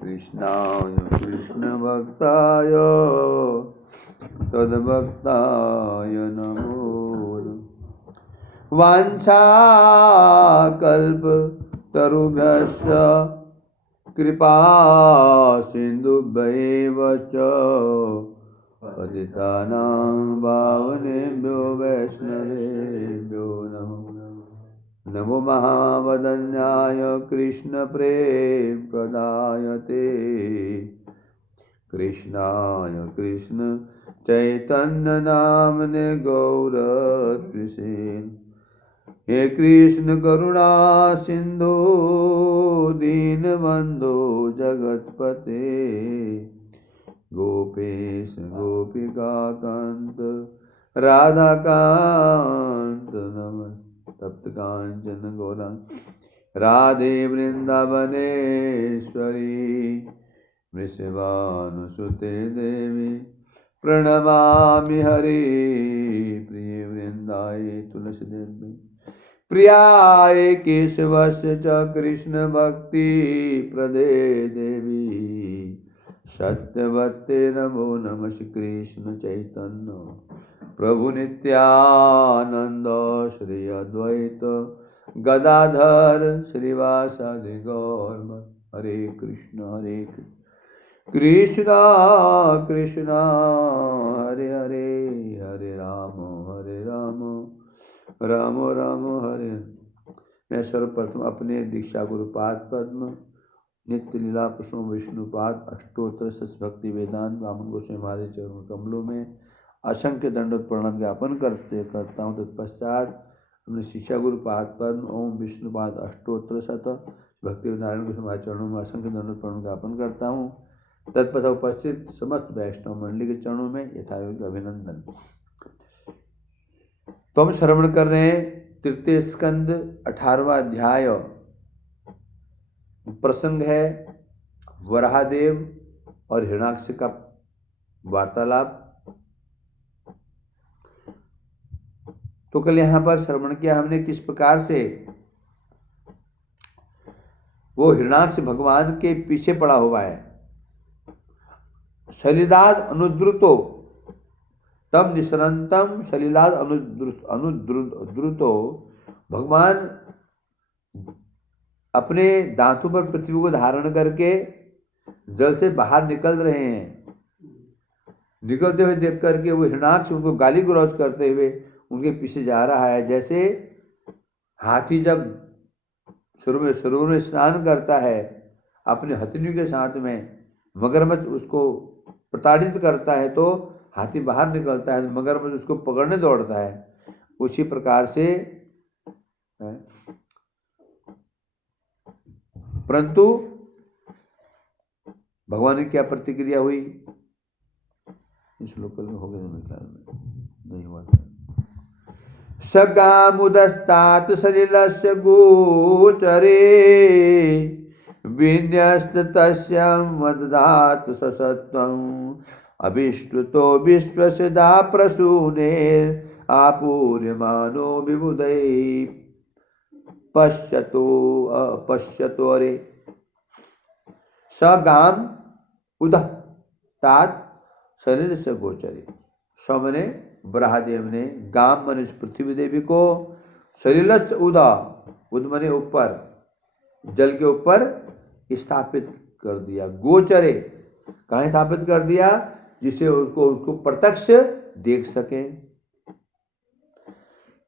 कृष्णाय कृष्णभक्ताय तद्भक्ताय नमो वाञ्छाकल्पतरुभ्यश्च कृपा सिन्धुभ्यैव च पतितानां पावनेभ्यो वैष्णवेभ्यो नमो नमो महावदन्याय कृष्णप्रेमप्रदायते कृष्णाय कृष्ण चैतन्य नामने गौरत्रिषे हे कृष्ण करुणा सिंधु दीनबंधु जगतपते गोपेश गोपिकाकांत राधाकांत नमः तप्त कांचन गौरांग राधे वृंदावनेश्वरी वृषभानुसुते देवी प्रणमामि हरि प्रिय वृंदाय तुलसी देवी प्रियाय केशवस्य च कृष्ण भक्ति प्रदे देवी सत्यवते नमो नमः श्री कृष्ण चैतन्य प्रभु नित्यानंद श्री अद्वैत गदाधर श्रीवासादि गौर हरे कृष्ण कृष्ण कृष्ण हरे हरे हरे राम राम राम हरे। मैं सर्वप्रथम अपने दीक्षा गुरुपाद पद्म नित्य लीला प्रसन्न विष्णुपाद अष्टोत्तर भक्ति वेदांत ब्राह्मण गोस्वामी महाराज चरणों कमलों में असंख्य दंडवत प्रणाम ज्ञापन करता हूँ। तत्पश्चात अपने शिक्षा गुरुपाद पद्म ओम विष्णुपाद अष्टोत्तर शत भक्ति नारायण गोस्वामी महाराज चरणों में असंख्य दंडवत प्रणाम ज्ञापन करता हूँ। तत्पश्चात उपस्थित समस्त वैष्णव मंडली के चरणों में यथायोग्य अभिनंदन। तो हम श्रवण कर रहे हैं तृतीय स्कंद 18वां अध्याय। प्रसंग है वराहदेव और हिरण्याक्ष का वार्तालाप। तो कल यहाँ पर श्रवण किया हमने किस प्रकार से वो हिरण्याक्ष भगवान के पीछे पड़ा हुआ है। सलिलाद अनुद्रुतो तम निसरंतम सलिलाद अनुद्रुतो भगवान अपने दांतों पर पृथ्वी को धारण करके जल से बाहर निकल रहे हैं। निकलते हुए देख करके वो हिरण्याक्ष उनको गाली गलौज करते हुए उनके पीछे जा रहा है। जैसे हाथी जब सरोवर में स्नान करता है अपने हथनियों के साथ में, मगरमच्छ उसको प्रताड़ित करता है तो हाथी बाहर निकलता है, मगरमच्छ उसको पकड़ने दौड़ता है। उसी प्रकार से परंतु भगवान की क्या प्रतिक्रिया हुई इस श्लोक में हो गया मेरे ख्याल में नहीं हुआ था। सगामुदस्तात सलिलस्य गोचरे विन्यस्तस्यं वददात ससत्वं अभिष्टुतो विश्वसदा प्रसूने आपूर्यमानो विबुधै पश्यतो अरे सगाम उदः तात शरीर से गोचरे। स्वमने ब्रह्मदेव ने गाम मनुष्य पृथ्वी देवी को शरीर से उद मने ऊपर जल के ऊपर स्थापित कर दिया। गोचरे कहाँ स्थापित कर दिया जिसे उसको प्रत्यक्ष देख सके।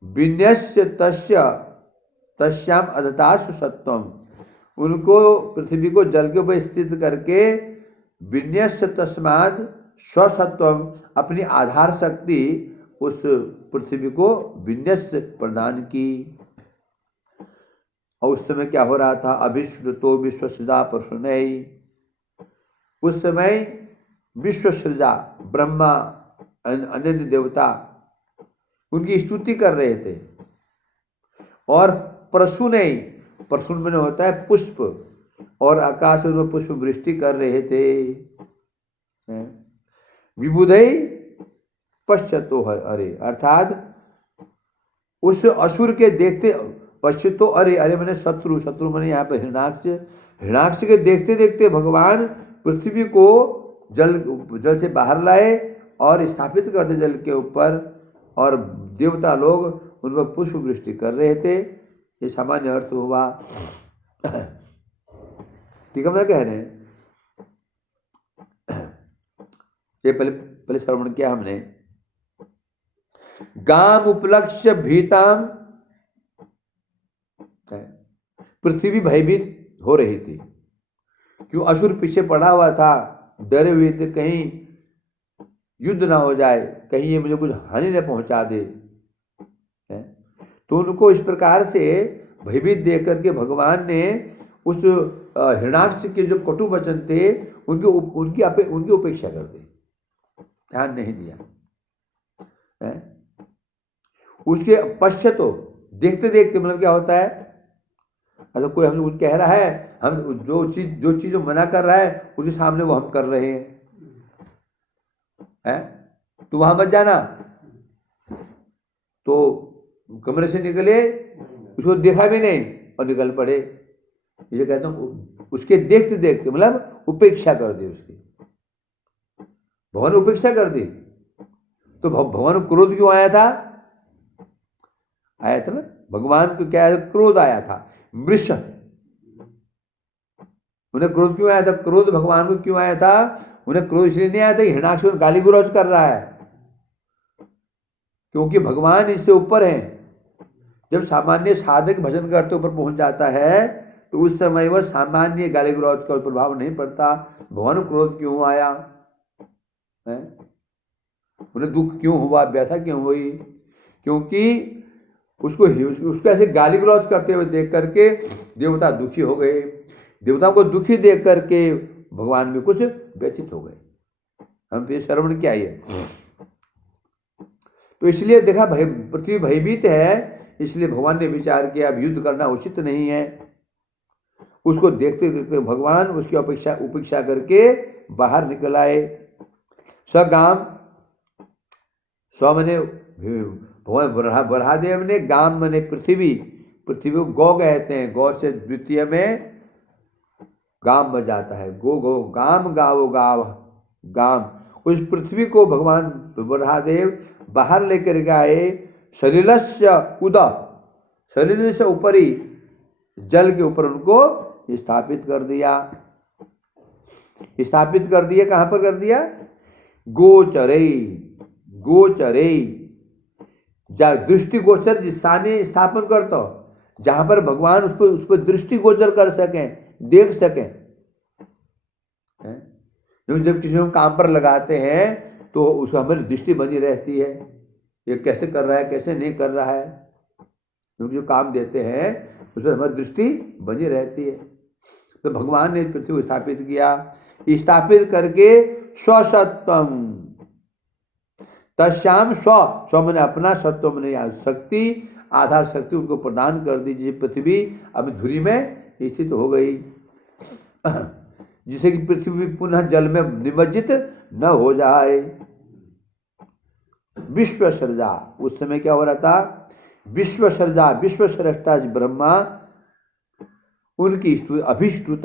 विन्यस्य तस्याम अधतासु सत्वम उनको पृथ्वी को जल के ऊपर स्थित करके विन्यस्य तस्माद स्वसत्वम अपनी आधार शक्ति उस पृथ्वी को विन्यस्य प्रदान की। और उस समय क्या हो रहा था, अभिश्रुतो विश्वसृजा प्रसूनई, उस समय विश्वसृजा ब्रह्मा अन्य देवता उनकी स्तुति कर रहे थे। और प्रसूनई, प्रसून में होता है पुष्प, और आकाश में पुष्प वृष्टि कर रहे थे। विबुधई पश्चतो अरे, अर्थात उस असुर के देखते पश्चितो अरे, अरे मैंने शत्रु, शत्रु मैंने यहाँ पे हिरण्याक्ष हिरण्याक्ष के देखते देखते भगवान पृथ्वी को जल से बाहर लाए और स्थापित कर दिए जल के ऊपर, और देवता लोग उन पर पुष्प वृष्टि कर रहे थे। ये सामान्य अर्थ हुआ। ठीक है, मैं कह रहे हैं ये पहले श्रवण किया हमने। गाम उपलक्ष्य भीताम, पृथ्वी भयभीत हो रही थी। क्यों? असुर पीछे पड़ा हुआ था, डरे हुए थे कहीं युद्ध ना हो जाए, कहीं ये मुझे कुछ हानि न पहुंचा दे। तो उनको इस प्रकार से भयभीत देख करके भगवान ने उस हिरण्याक्ष के जो कटु वचन थे उनकी उपेक्षा कर दी, ध्यान नहीं दिया। उसके पश्चात देखते देखते मतलब क्या होता है, मतलब कोई हमसे कुछ कह रहा है, हम जो चीज मना कर रहा है उसके सामने वो हम कर रहे हैं। तो वहां मत जाना, तो कमरे से निकले, उसको देखा भी नहीं और निकल पड़े। ये कहता हूँ उसके देखते देखते मतलब उपेक्षा कर दी उसकी, भगवान उपेक्षा कर दी। तो भगवान को क्रोध क्यों आया था? आया था ना, भगवान को क्या क्रोध आया था, मृष। उन्हें क्रोध क्यों आया था? क्रोध भगवान को क्यों आया था? उन्हें क्रोध इसलिए नहीं आया था हिरण्याक्ष गाली गुलौज कर रहा है, क्योंकि भगवान इससे ऊपर है। जब सामान्य साधक भजन करते ऊपर पहुंच जाता है तो उस समय वह सामान्य गाली गलौज का प्रभाव नहीं पड़ता। भगवान को क्रोध क्यों आया है? उन्हें दुख क्यों हुआ, व्यथा क्यों हुई? क्योंकि उसको ऐसे गाली गलौज करते हुए देख करके देवता दुखी हो गए। देवताओं को दुखी देख करके भगवान भी कुछ व्यथित हो गए। हम तो ये श्रवण किया है। तो इसलिए देखा पृथ्वी भयभीत है, इसलिए भगवान ने विचार किया अब युद्ध करना उचित नहीं है। उसको देखते देखते भगवान उसकी उपेक्षा करके बाहर निकल आए। सगाम, स्व मने भगवान बरहादेव ने, गाम मने पृथ्वी को गौ कहते हैं। गौ से द्वितीय में गाम बजाता है, गो गाम गावो गाव गाम। उस पृथ्वी को भगवान बरहादेव बाहर लेकर गए। सलिलस्य उद, सलिल से ऊपरी जल के ऊपर उनको स्थापित कर दिया। कहाँ पर कर दिया? गोचरे दृष्टि गोचर स्थानीय स्थापन करता, जहां पर भगवान उस पर दृष्टि गोचर कर सकें, देख सकें। जब किसी को काम पर लगाते हैं तो उसको हमारी दृष्टि बनी रहती है, ये कैसे कर रहा है कैसे नहीं कर रहा है। क्योंकि जो काम देते हैं उस पर हमारी दृष्टि बनी रहती है। तो भगवान ने पृथ्वी को स्थापित किया। स्थापित करके स्वसत्वम तस्याम स्व मैंने अपना, सत्व मैंने शक्ति, आधार शक्ति उनको प्रदान कर दी। जिसे पृथ्वी अब धुरी में स्थित हो गई, जिसे कि पृथ्वी पुनः जल में निमज्जित न हो जाए। विश्व सर्जा, उस समय क्या हो रहा था? विश्व सर्जा, विश्व श्रेष्ठा ब्रह्मा उनकी अभिष्टुत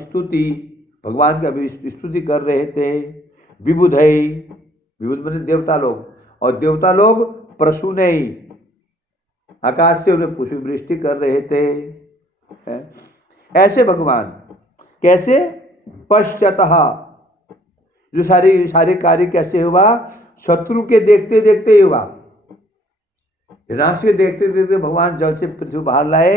स्तुति, भगवान की स्तुति कर रहे थे। विबुध मैंने देवता लोग, और देवता लोग प्रसूनई, आकाश से उन्हें पुष्प वृष्टि कर रहे थे। ऐसे भगवान कैसे? पश्चातः, जो सारे कार्य कैसे हुआ? शत्रु के देखते देखते हुआ। हिरण्याक्ष के देखते देखते भगवान जल से पृथ्वी बाहर लाए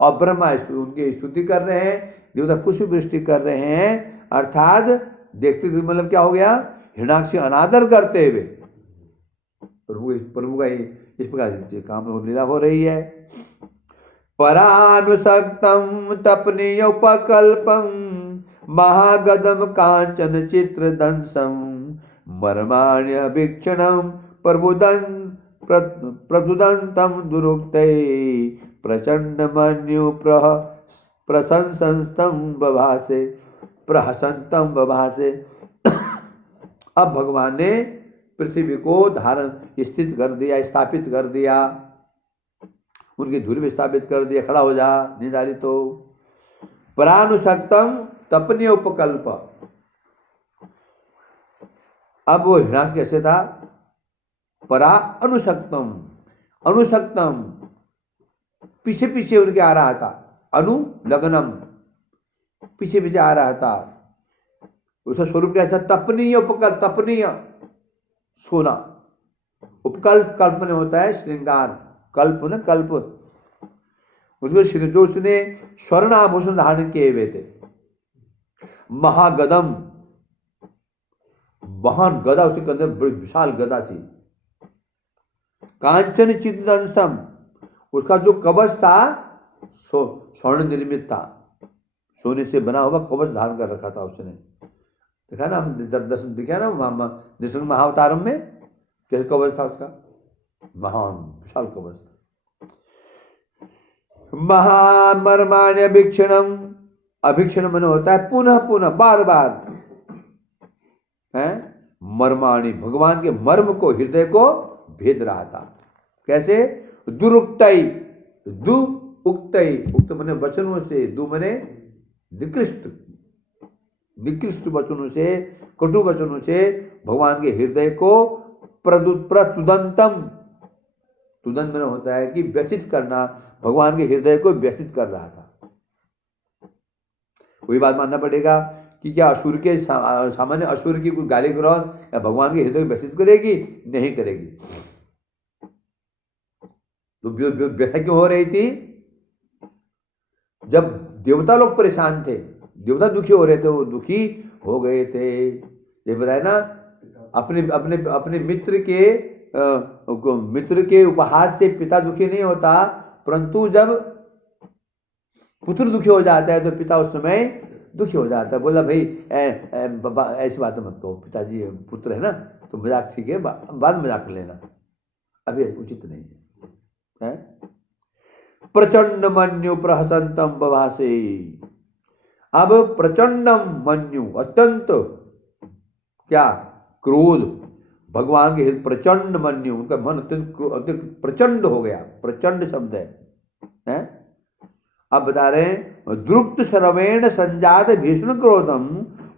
और ब्रह्मा उनकी स्तुति कर रहे हैं, देवता पुष्प वृष्टि कर रहे हैं। अर्थात देखते देखते मतलब क्या हो गया? हिरण्याक्ष अनादर करते हुए प्रभु का इस प्रकार काम लीला हो रही है। परानुसक्तम तपनीयोपकल्पम महागदम कांचन चित्र दंसम मर्माण्य वीक्षणम प्रबुदंतम दुरुक्ते प्रचंड मन्यु प्रहसंतम बभासे। अब भगवान ने पृथ्वी को स्थित कर दिया, स्थापित कर दिया, उनकी धुरी में स्थापित कर दिया। खड़ा हो जा, नींद आ रही तो परानुसक्तम तपनीय उपकल्प। अब वो हिरणाक्ष कैसे था? परा अनुसक्तम, अनुसक्तम पीछे पीछे उनके आ रहा था, अनुलग्नम पीछे पीछे आ रहा था। उसका स्वरूप कैसा? तपनीय उपकल्प, तपनीय सोना, उपकल्प कल्प में होता है श्रृंगार, कल्प न कल्प। उसको जो उसने स्वर्ण आभूषण धारण किए हुए थे, महागदम, महान गदा उसके अंदर बड़ी विशाल गदा थी। कांचन चिदंसम, उसका जो कवच था स्वर्ण निर्मित था, सोने से बना हुआ कवच धारण कर रखा था उसने। देखा ना, हम दर्शन दिखा ना नृसिंह महाअवतारम में, कैसे कवच था उसका, महान विशाल कवच था। महामर्माण्य अभीक्षणम, अभीक्षण मन होता है पुनः पुनः बार बार, है मर्माणी, भगवान के मर्म को, हृदय को भेद रहा था। कैसे? दुरुक्तई, दु उक्तई, उक्त मने वचनों से, दु मने निकृष्ट, निकृष्ट वचनों से, कटु वचनों से भगवान के हृदय को प्रतुदंतम, तुदंत में होता है कि व्यथित करना, भगवान के हृदय को व्यथित कर रहा था। वही बात मानना पड़ेगा कि क्या असुर के सामान्य असुर की कोई गाली गलौज या भगवान के हृदय को व्यथित करेगी? नहीं करेगी। तो व्यथा क्यों हो रही थी? जब देवता लोग परेशान थे, देवता दुखी हो रहे थे, वो दुखी हो गए थे। ये बताया ना, अपने अपने अपने मित्र के उपहास से पिता दुखी नहीं होता, परंतु जब पुत्र दुखी हो जाता है तो पिता उस समय दुखी हो जाता है। बोला भाई ऐसी बात मत कहो, पिताजी पुत्र है ना, तो मजाक ठीक है, बाद में मजाक कर लेना, अभी उचित नहीं है। प्रचंड मन्यु प्रहसंतम बभासे, अब प्रचंडम मन्यु, अत्यंत क्या? क्रोध, भगवान के हृदय प्रचंड मन्यु, उनका मन अत्यंत प्रचंड हो गया, प्रचंड शब्द है? अब बता रहे हैं, द्रुप्त श्रवेण संजात भीषण क्रोधम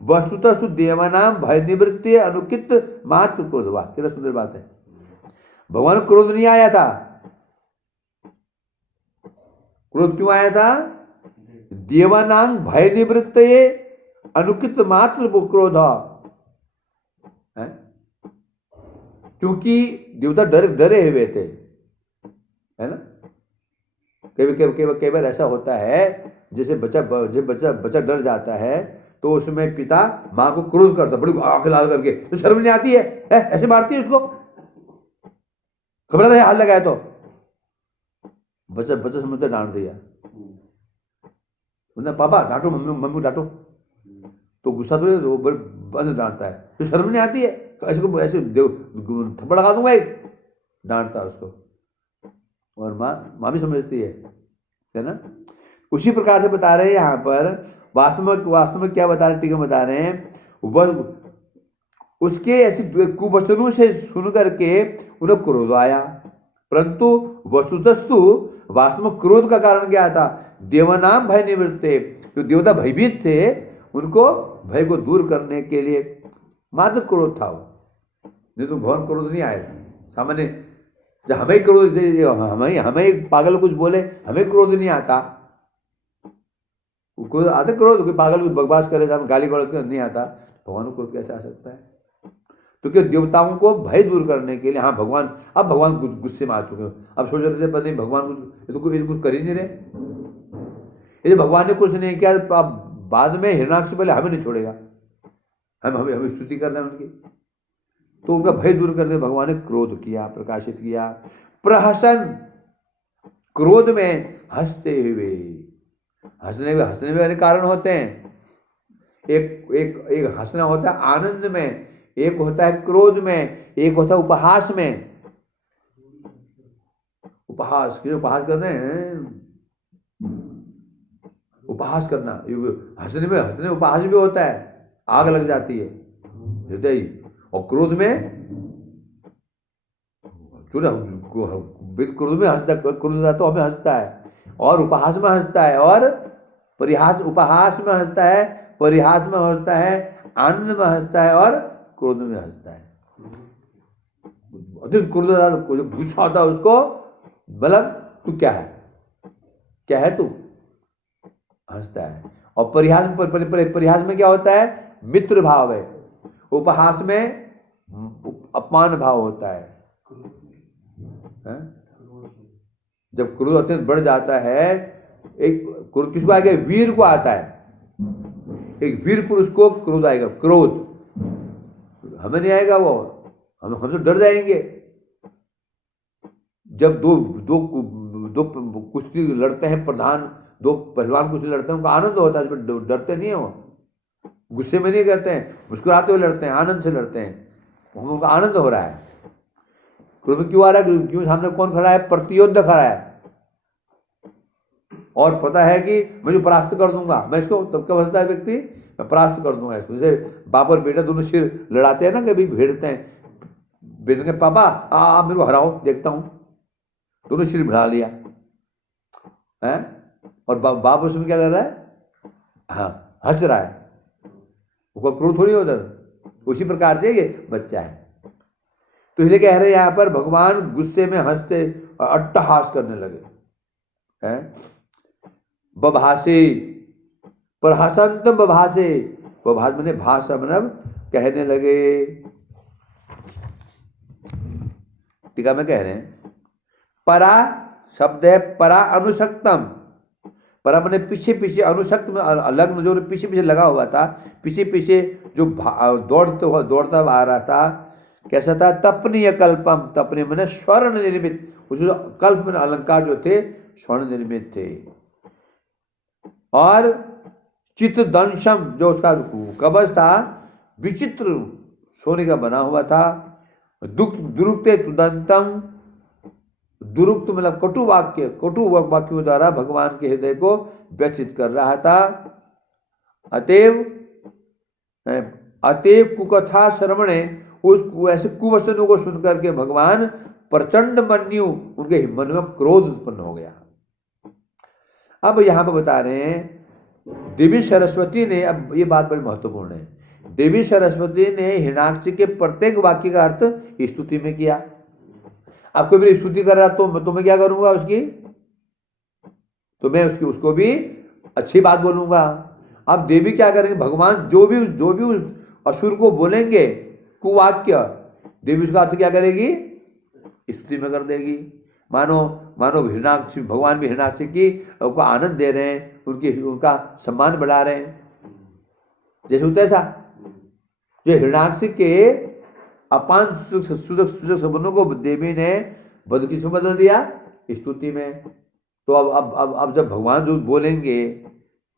वस्तुतस्तु देवानाम भय निवृत्ति अनुकित मात्र क्रोध। वाह, कितना सुंदर बात है। भगवान क्रोध नहीं आया था। क्रोध क्यों आया था? देवानाम भय निवृत्त अनुकित मात्र क्रोध है, क्योंकि देवता डरे हुए थे, है ना। कई बार ऐसा होता है, जैसे बच्चा डर जाता है तो उसमें पिता माँ को क्रोध करता, बड़ी आंख लाल करके, तो शर्म नहीं आती है, ऐसे मारती है उसको, खबर है हाथ लगाया तो बच्चा समझता, डांट दिया, बोलता पापा डांटो, मम्मी डांटो, तो गुस्सा तो बंद डांटता है, तो शर्म नहीं आती है, ऐसे थप्पड़ लगा दूंगा एक, डांटता है उसको, और माँ भी समझती है ना। उसी प्रकार से बता रहे हैं यहाँ पर, वास्तव में क्या बता रहे, टीका बता रहे हैं, वह उसके ऐसी कुवचनों से सुन करके उन्हें क्रोध आया, परंतु वस्तुतस्तु वास्तव में क्रोध का कारण क्या था? देवनाम भय निवृत्ते, जो देवता भयभीत थे, उनको भय को दूर करने के लिए मात्र क्रोध था वो, नहीं तो घोर क्रोध नहीं आया था। सामान्य जब हमें क्रोध, हमें पागल कुछ बोले, हमें क्रोध नहीं आता, क्रोध आता, क्रोध कोई पागल कुछ बकवास करे, गाली गलौज नहीं आता, भगवान को क्रोध कैसे आ सकता है? तो क्या देवताओं को भय दूर करने के लिए, हाँ भगवान कुछ गुस्से में आ चुके हो, अब सोच रहे थे पता नहीं भगवान कुछ कर ही नहीं रहे, यदि भगवान ने कुछ नहीं किया तो आप बाद में हिरणाक्ष से पहले हमें नहीं छोड़ेगा, हमें स्तुति करना है उनकी, तो उनका भय दूर करने भगवान ने क्रोध किया, प्रकाशित किया। प्रहसन, क्रोध में हंसते हुए, हंसने में कारण होते हैं, एक हंसना होता है आनंद में, एक होता है क्रोध में, एक होता है उपहास में। उपहास करते हैं, उपहास करना, हंसने में उपहास भी होता है, आग लग जाती है हृदय, और क्रोध में क्रोध में हंसता, क्रोध तो हमें हंसता है, और उपहास में हंसता है, और परिहास, उपहास में हंसता है, परिहास में हंसता है, आनंद में हंसता है और क्रोध में हंसता है। अधिक क्रोध जो गुस्सा होता है उसको, मतलब तू क्या है, क्या है तू, हंसता है। और परिहास में क्या होता है, मित्र भाव है। उपहास में अपमान भाव होता है। जब क्रोध अत्यंत बढ़ जाता है, एक क्रोध किसको आएगा, वीर को आता है। एक वीर पुरुष को क्रोध आएगा, क्रोध। हमें नहीं आएगा वो, हम तो डर जाएंगे। जब दो दो दो कुश्ती लड़ते हैं, प्रधान दो पहलवान कुश्ती लड़ते हैं, उनको आनंद होता है, इसमें डरते नहीं है वो, गुस्से में नहीं करते हैं, मुस्कुराते हुए लड़ते हैं, आनंद से लड़ते हैं, उनको आनंद हो रहा है। क्रोध क्यों आ रहा है, क्यों, सामने कौन खड़ा है, प्रतियोद्ध खड़ा है और पता है कि मैं जो परास्त कर दूंगा, मैं इसको, तब कब हंसता है व्यक्ति, मैं परास्त कर दूंगा इसको। जैसे बाप और बेटा दोनों सिर लड़ाते हैं ना, कभी भिड़ते हैं, बेटे के पापा आप मेरे को हराओ, देखता हूँ, दोनों सिर भिड़ा लिया है, और बाप उसमें क्या कर रहा है, हाँ हंस रहा है, उसका क्रोध थोड़ी उधर। उसी प्रकार से ये बच्चा है। तो इसलिए कह रहे हैं यहाँ पर, भगवान गुस्से में हंसते और अट्टहास करने लगे हैं। बभासे, पर हसंत बभासे, बभास मैंने भाषा मतलब कहने लगे। टीका में कह रहे हैं, परा शब्द है, परा अनुशक्तम, परा मैंने पीछे पीछे, अनुशक्त में लग्न जो पीछे पीछे लगा हुआ था, पीछे पीछे जो दौड़ता आ रहा था, कैसा था, तपनीय कल्पम, तपनीय मैंने स्वर्ण निर्मित, उसमें जो कल्प में अलंकार जो थे स्वर्ण निर्मित थे, और चित्तदंशम जो उसका कवच था विचित्र सोने का बना हुआ था, दुरुक्ते तुदंतम, दुरुक्त मतलब कटु वाक्य, कटु वाक्यों द्वारा भगवान के हृदय को व्यथित कर रहा था। अतएव कुकथा श्रवणे, उस ऐसे कुवचनों को सुनकर के भगवान प्रचंड मन्यु, उनके मन में क्रोध उत्पन्न हो गया। अब यहाँ पर बता रहे हैं, देवी सरस्वती ने, अब ये बात बड़ी महत्वपूर्ण है, देवी सरस्वती ने हिरण्याक्ष के प्रत्येक वाक्य का अर्थ स्तुति में किया। अब कोई मेरी स्तुति कर रहा तो मैं क्या करूंगा उसकी, तो मैं उसको भी अच्छी बात बोलूंगा। अब देवी क्या करेंगे, भगवान जो भी उस असुर को बोलेंगे कुवाक्य, देवी उसका अर्थ क्या करेगी, स्तुति में कर देगी। मानो हिरण्याक्ष, भगवान भी हिरण्याक्ष की उनको आनंद दे रहे हैं, उनका सम्मान बढ़ा रहे हैं। जैसे होता है ऐसा, जो हिरण्याक्ष के अपान सूचक संबंधों को देवी ने बद किसमें बदल दिया, स्तुति में। तो अब जब भगवान जो बोलेंगे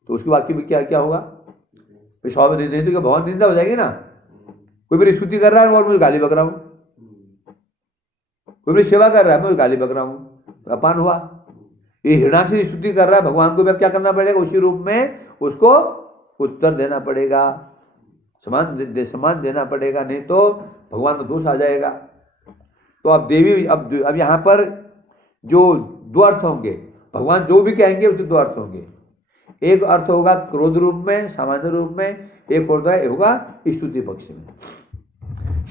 तो उसके वाक्य में क्या होगा, स्वभाव नहीं तो भगवान निंदा हो जाएगी ना। कोई मेरी स्तुति कर रहा है और मुझे गाली बक रहा हूँ, कोई मेरी सेवा कर रहा है मैं गाली बक रहा हूँ, अपान हुआ। ये हिरण्याक्ष की स्तुति कर रहा है, भगवान को भी अब क्या करना पड़ेगा, उसी रूप में उसको उत्तर देना पड़ेगा, सम्मान देना पड़ेगा, नहीं तो भगवान को दोष आ जाएगा। तो अब देवी, अब यहाँ पर जो दो अर्थ होंगे, भगवान जो भी कहेंगे उसके दो अर्थ होंगे। एक अर्थ होगा क्रोध रूप में, सामान्य रूप में, एक होगा स्तुति पक्ष में।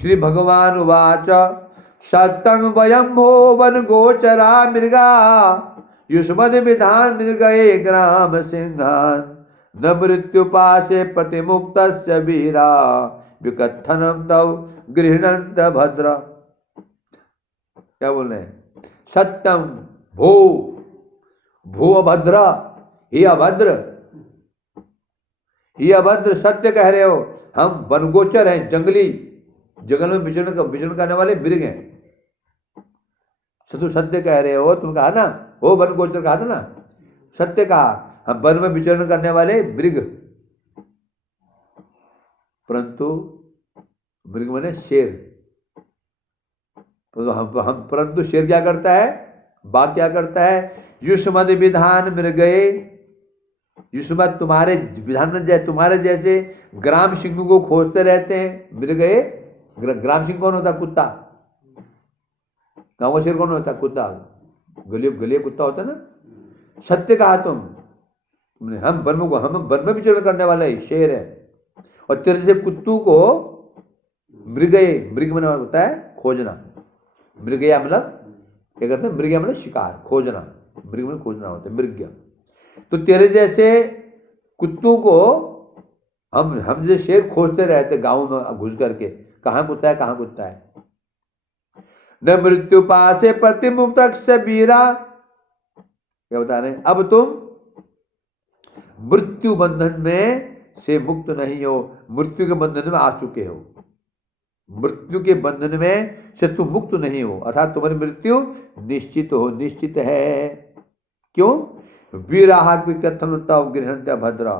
श्री भगवान उवाच सत्यं वयंभो वन गोचरा मृगा युष्मद विधान मृगये ग्राम सिंहान न मृत्युपाशे प्रतिमुक्तस्य वीरा विकथनम तव गृह्णन्त भद्र। क्या बोल रहे हैं, सत्यम भो अभद्र, ही अभद्र सत्य कह रहे हो, हम वनगोचर हैं, जंगली, जंगल में विचरण करने वाले मृग हैं। तो सत्य कह रहे हो, तुम कहा ना, वो वनगोचर कहा था ना, सत्य कहा, हम वन में विचरण करने वाले मृग, परंतु मृग माने शेर। तो हम परंतु शेर क्या करता है, बाघ क्या करता है, युष्मद विधान मृगये, युष्मद तुम्हारे विधान में तुम्हारे जैसे ग्राम सिंह को खोजते रहते हैं मृगये। ग्राम सिंह कौन होता, कुत्ता। गाँव का शेर कौन होता, कुत्ता, गलिए कुत्ता होता ना। सत्य कहा तुम, तुमने हम वन में विचरण करने वाला शेर है, और तेरे जैसे कुत्तू को मृग में होता है खोजना, मृगया मतलब क्या करते हैं, मृगया मतलब शिकार, खोजना, मृग में खोजना होता है मृग्या। तो तेरे जैसे कुत्तों को हम जैसे शेर खोजते रहते गाँव में घुस करके, कहाँ कुत्ता है, कहाँ कुत्ता है। न मृत्यु पासे प्रतिमुक्त से बीरा, क्या बता रहे हैं, अब तुम मृत्यु बंधन में से मुक्त नहीं हो, मृत्यु के बंधन में आ चुके हो, मृत्यु के बंधन में से तुम मुक्त नहीं हो, अर्थात तुम्हारी मृत्यु निश्चित हो, निश्चित है। क्यों? वीराह कथम तव गृहंत्य भद्रा,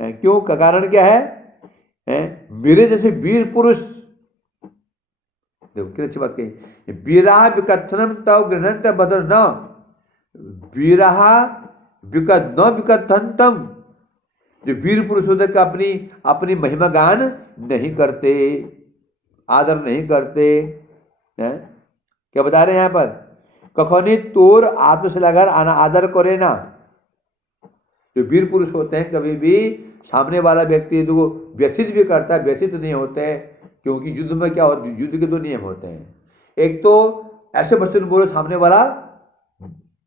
क्यों का कारण क्या है? मेरे जैसे वीर पुरुष, देखो कितनी अच्छी बात कही, वीराह विकथनम तव गृहंत्य भद्र, न वीराह विकथनतम, जो वीर पुरुष होते अपनी महिमा गान नहीं करते, आदर नहीं करते हैं। क्या बता रहे हैं यहाँ पर, कखनी तोर आत्मशलाघर आना आदर करे ना। जो वीर पुरुष होते हैं कभी भी सामने वाला व्यक्ति जो व्यथित भी करता है, व्यथित नहीं होते हैं, क्योंकि युद्ध में क्या होता है, युद्ध के दो नियम होते हैं, एक तो ऐसे वचन बोलो सामने वाला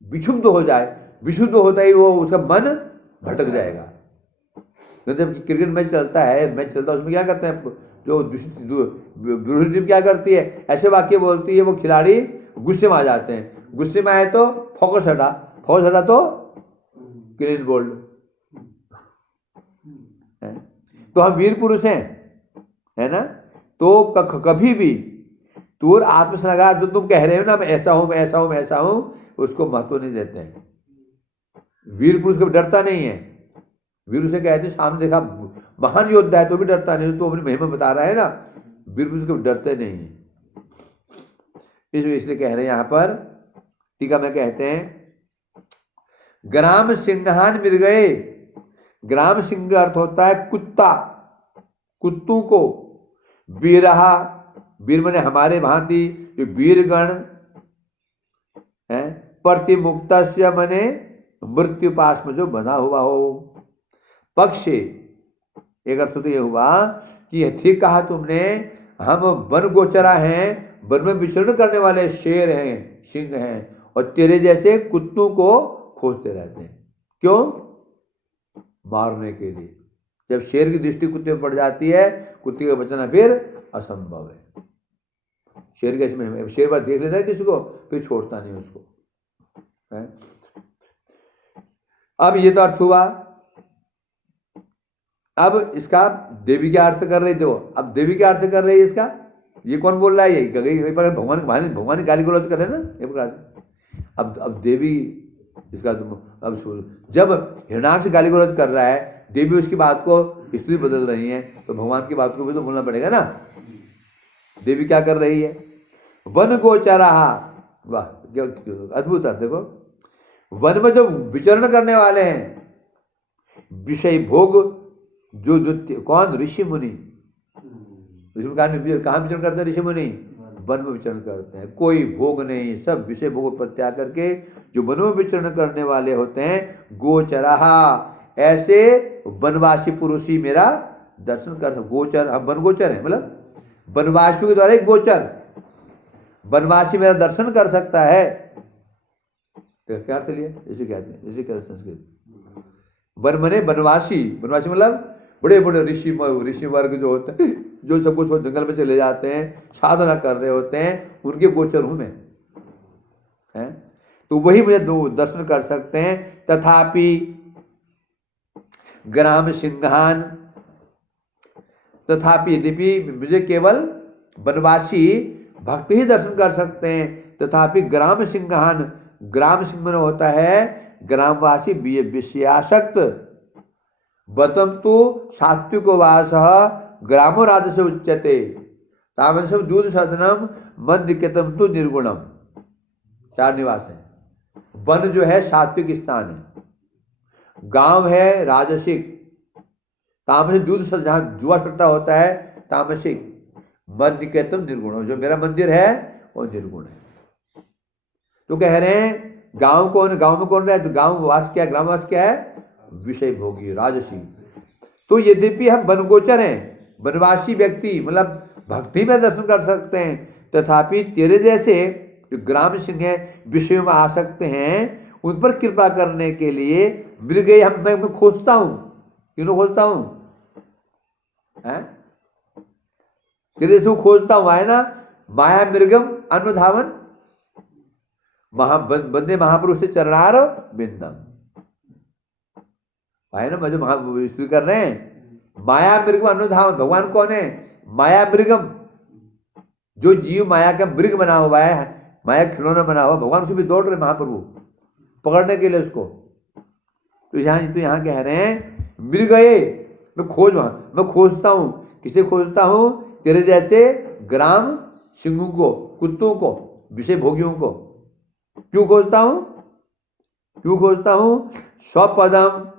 विक्षुब्ध हो जाए, विशुद्ध होता ही वो उसका मन भटक जाएगा। तो जब क्रिकेट मैच चलता है, उसमें क्या करते हैं, जो विरोधी टीम क्या करती है, ऐसे वाक्य बोलती है, वो खिलाड़ी गुस्से में आ जाते हैं, गुस्से में आए तो फोकस हटा तो क्लीन बोल्ड। तो हम वीर पुरुष हैं, है ना। तो कभी भी तूर आत्मसंगार जो तुम कह रहे हो ना, मैं ऐसा हूं, मैं ऐसा हूं, मैं ऐसा हूं, उसको महत्व नहीं देते हैं। वीर पुरुष कभी डरता नहीं है। वीर उसे कहते हैं, सामने देखा महान योद्धा है तो भी डरता नहीं, तो अपनी महिमा बता रहा है ना, वीर पुरुष कभी डरते नहीं है। इसलिए कह रहे हैं यहाँ पर टीका में कहते हैं, ग्राम सिंहान मिल गए। ग्राम सिंह अर्थ होता है कुत्ता, कुत्तों को। वीरहा, वीर मने हमारे भांति जो वीरगण है, प्रतिमुक्त मने मृत्यु पास में जो बना हुआ हो। पक्ष एक अर्थ तो यह हुआ कि ठीक कहा तुमने, हम वन गोचरा हैं, वन में विचरण करने वाले शेर हैं, सिंह हैं, और तेरे जैसे कुत्तों को खोजते रहते हैं। क्यों? मारने के लिए। जब शेर की दृष्टि कुत्ते पर पड़ जाती है, कुत्ते का बचना फिर असंभव है। शेर कैसे, शेर बार देख लेता है किसी को फिर छोड़ता नहीं उसको है? अब ये तो अर्थ हुआ। अब इसका देवी क्या अर्थ कर रही, देखो अब देवी क्या अर्थ कर रही है इसका, ये कौन बोल रहा है, यही भगवान गाली गलौज कर रहे हैं ना एक प्रकार से। अब देवी इसका अब जब हिरणाक्ष गाली गलौज कर रहा है, देवी उसकी बात को स्त्री बदल रही है, तो भगवान की बात को भी तो बोलना पड़ेगा ना। देवी क्या कर रही है, वन गोचराहा, वाह क्या अद्भुत है। देखो वन में जो विचरण करने वाले हैं, विषय भोग जो कौन, ऋषि मुनि। कहाँ विचरण करते हैं ऋषि मुनि, वन में विचरण करते हैं। कोई भोग नहीं, सब विषय भोग पर त्याग करके जो वन में विचरण करने वाले होते हैं, गोचराहा, ऐसे वनवासी पुरुष ही मेरा दर्शन कर। गोचर, हम वन गोचर है, मतलब वनवासियों के द्वारा एक गोचर वनवासी मेरा दर्शन कर सकता है। तो क्या अर्थ लिया, इसे कहते हैं, इसे कहते हैं संस्कृत वन मने वनवासी। वनवासी मतलब बड़े बड़े ऋषि वर्ग जो होते हैं, जो सब कुछ जंगल में चले जाते हैं, साधना कर रहे होते हैं, उनके गोचर हूं मैं है। तो वही मुझे दर्शन कर सकते हैं। तथापि ग्राम सिंहान, तथापि यद्यपि मुझे केवल वनवासी भक्त ही दर्शन कर सकते हैं। तथापि ग्राम सिंहान, ग्राम सिंह में होता है ग्रामवासी विषयासक्त। बतम तो सात्विक वास ग्रामो राजस उच्यते, तामसम दूध सदनम मंदकेतम तो निर्गुणम। चार निवास है। वन जो है सात्विक स्थान है, गांव है राजसिक, तामसिक दूध सद जहाँ जुआ सट्टा होता है तामसिक, मंदकेतम निर्गुण, जो मेरा मंदिर है वो निर्गुण है। तो कह रहे हैं गांव में कौन रहा है? तो गांव वास क्या, ग्रामवास क्या है? विषय भोगी, राजसी। तो यद्यपि हम वनगोचर हैं, वनवासी व्यक्ति, मतलब भक्ति में दर्शन कर सकते हैं, तथापि तेरे जैसे जो ग्राम सिंह है, विषयों में आ सकते हैं, उन पर कृपा करने के लिए मृग मैं खोजता हूं। क्यों खोजता हूं? तेरे जैसे खोजता हूं, है ना। माया मृगम अनुधावन बंदे महापुरुष से चरणार बिंदम, है ना। मुझे महापुरुष कर रहे हैं। माया मृगम अनुधावन, भगवान कौन है? माया मृगम, जो जीव माया का मृग बना हुआ है, माया खिलौना बना हुआ, भगवान उसे भी दौड़ रहे महाप्रभु पकड़ने के लिए उसको। तो यहाँ कह रहे हैं मृग ये मैं खोजता हूं। किसे खोजता हूं? तेरे जैसे ग्राम सिंहों को, कुत्तों को, विषय भोगियों को। क्यों खोजता हूं? स्वपदम,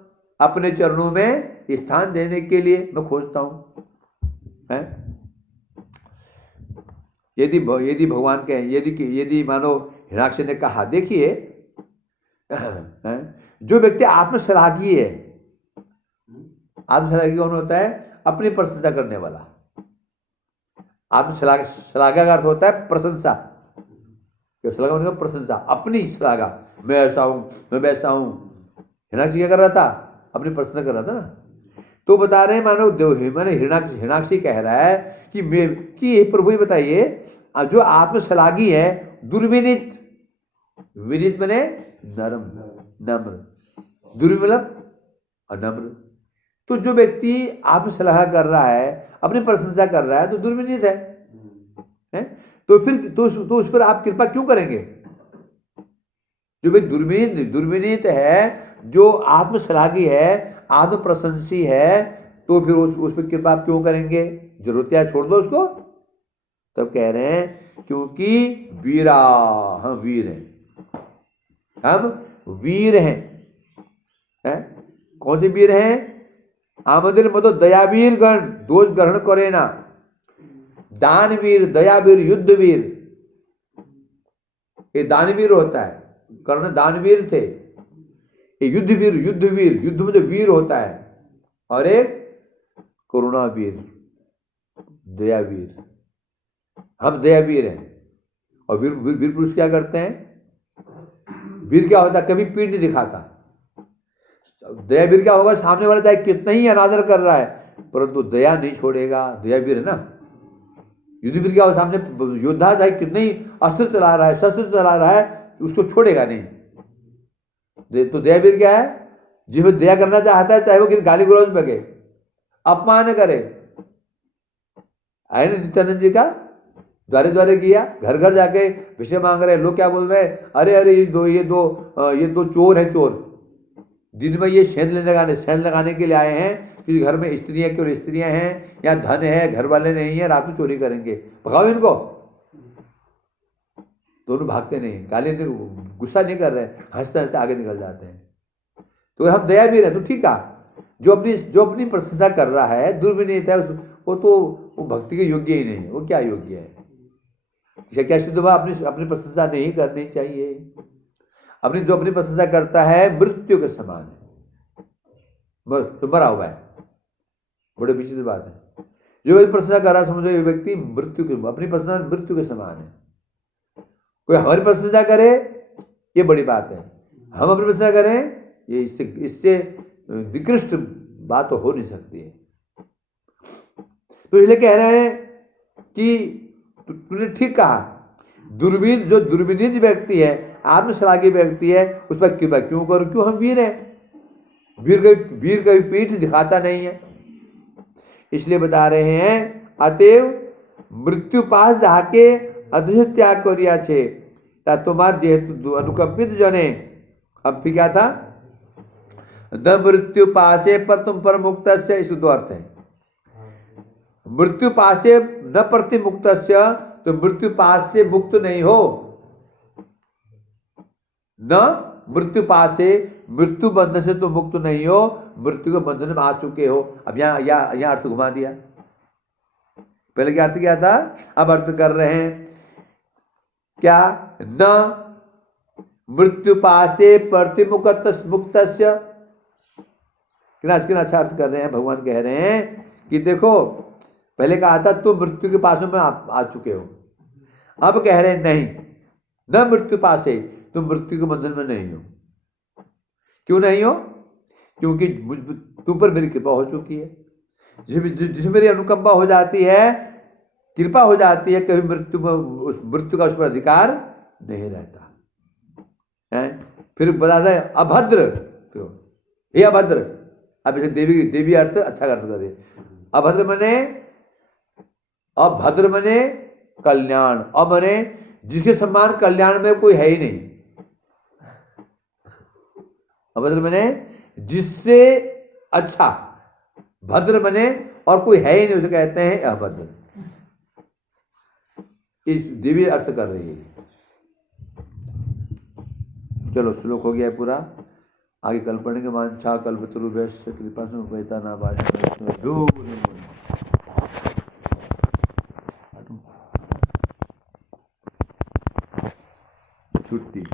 अपने चरणों में स्थान देने के लिए मैं खोजता हूं। यदि भगवान के, यदि मानो हिरण्याक्ष ने कहा, देखिए जो व्यक्ति आत्मश्लाघी है, आत्मश्लाघी कौन होता है? अपनी प्रशंसा करने वाला। आत्मश्लाघा का अर्थ होता है प्रशंसा। श्लाघा मतलब प्रशंसा, अपनी श्लाघा, मैं ऐसा हूं, मैं वैसा हूं। हिरण्याक्ष क्या कर रहा था? अपनी प्रशंसा कर रहा था ना। तो बता रहे हैं मानो हिरण्याक्ष कह रहा है कि प्रभु ही बताइए, जो आत्मश्लाघी है, दुर्विनीत, विनीत बने नरम, नम्र, दुर्विमलब अनम्र। तो जो व्यक्ति आत्मश्लाघा कर रहा है, अपनी प्रशंसा कर रहा है, तो दुर्विनीत है? तो फिर तो उस पर आप कृपा क्यों करेंगे? जो व्यक्ति दुर्विनीत है, जो आत्मश्लाघी है, आत्म प्रशंसी है, तो फिर उस पर कृपा आप क्यों करेंगे? जरूरत है, छोड़ दो उसको। तब कह रहे हैं क्योंकि वीरा, हम वीर हैं, हम वीर हैं। कौन से वीर हैं? आमदिल मतो दयावीर गण दोष ग्रहण करे ना। दानवीर, दयावीर, युद्धवीर, ये दानवीर होता है। कर्ण दानवीर थे। ये युद्धवीर, युद्ध में जो वीर होता है। और एक करुणावीर, दयावीर। हम दयावीर हैं। और वीर पुरुष क्या करते हैं? वीर क्या होता है? कभी पीठ नहीं दिखाता। दयावीर क्या होगा? सामने वाला चाहे कितना ही अनादर कर रहा है, परंतु दया नहीं छोड़ेगा। दयावीर है ना। युद्धवीर क्या होगा? सामने योद्धा चाहे कितना ही अस्त्र चला रहा है, शस्त्र चला रहा है, उसको छोड़ेगा नहीं। तो दयावीर क्या है? जिसमें दया करना चाहता है, चाहे वो गाली गलौज में लगे, अपमान करे। आए ना नित्यानंद जी का, द्वारे गया, घर घर जाके विषय मांग रहे। लोग क्या बोल रहे हैं? अरे ये दो चोर है, चोर। दिन में ये सेंध लगाने के लिए आए हैं कि घर में स्त्रियां, केवल स्त्रियां हैं, या धन है, घर वाले नहीं है, रात में चोरी करेंगे, भगाओ इनको। दोनों भागते नहीं, गाली गुस्सा नहीं कर रहे, हंसते हंसते आगे निकल जाते हैं। तो हम दया भी रहे। तो ठीक है, जो अपनी प्रशंसा कर रहा है, दुर्विनीत है, वो भक्ति के योग्य ही नहीं है। वो क्या योग्य है? क्या शुद्ध भाव? अपनी प्रशंसा नहीं करनी चाहिए। जो अपनी प्रशंसा करता है, मृत्यु के समान है, बस तो मरा हुआ है। बड़े विचित्र बात है। जो व्यक्ति प्रशंसा कर रहा है, समझो ये व्यक्ति अपनी प्रशंसा मृत्यु के समान है। कोई हमारी प्रशंसा करे, ये बड़ी बात है। हम अपनी प्रशंसा करें, ये इससे निकृष्ट बात तो हो नहीं सकती है। तो इसलिए कह रहे हैं कि तूने ठीक कहा, जो दुर्विनीत व्यक्ति है, आत्मश्लाघी व्यक्ति है, उस पर कृपा क्यों करूं? क्यों? हम वीर हैं। वीर कभी पीठ दिखाता नहीं है। इसलिए बता रहे हैं, अतएव मृत्यु पास जाके अदृश्य त्याग करिया छे, तुम्हार जेहेतु अनुकंपित जने। अब फिर क्या था? न मृत्यु पासे पर तुम पर मुक्त से, इस दो अर्थ है। मृत्यु पासे न प्रति मुक्त, तो मृत्यु पास से मुक्त नहीं हो। न मृत्यु पासे, मृत्यु बंधन से तो मुक्त नहीं हो, मृत्यु के बंधन में आ चुके हो। अब यहाँ अर्थ घुमा दिया। पहले क्या अर्थ क्या था? अब अर्थ कर रहे हैं क्या? न मृत्यु पासे प्रतिमुख मुक्तस्य। कितना अच्छा अर्थ कर रहे हैं, भगवान कह रहे हैं कि देखो पहले कहा था तुम मृत्यु के पास में आ चुके हो, अब कह रहे हैं नहीं, न मृत्यु पासे, तुम मृत्यु के बंधन में नहीं हो। क्यों नहीं हो? क्योंकि तुम पर मेरी कृपा हो चुकी है। जिसमें मेरी अनुकंपा हो जाती है, कृपा हो जाती है, कभी मृत्यु का उस पर अधिकार नहीं रहता है। फिर बताता है अभद्र, तो हे अभद्र, अब इसे देवी अर्थ अच्छा अर्थ कर दे। अभद्र मने कल्याण, अब मने जिसके समान कल्याण में कोई है ही नहीं। अभद्र मने जिससे अच्छा, भद्र बने और कोई है ही नहीं, उसे कहते हैं अभद्र। इस देवी अर्थ कर रही है। चलो श्लोक हो गया पूरा, आगे कल पढ़ेंगे। वांछा कल्पतरुभ्यश्च कृपा समुपैता न भाषण छुट्टी।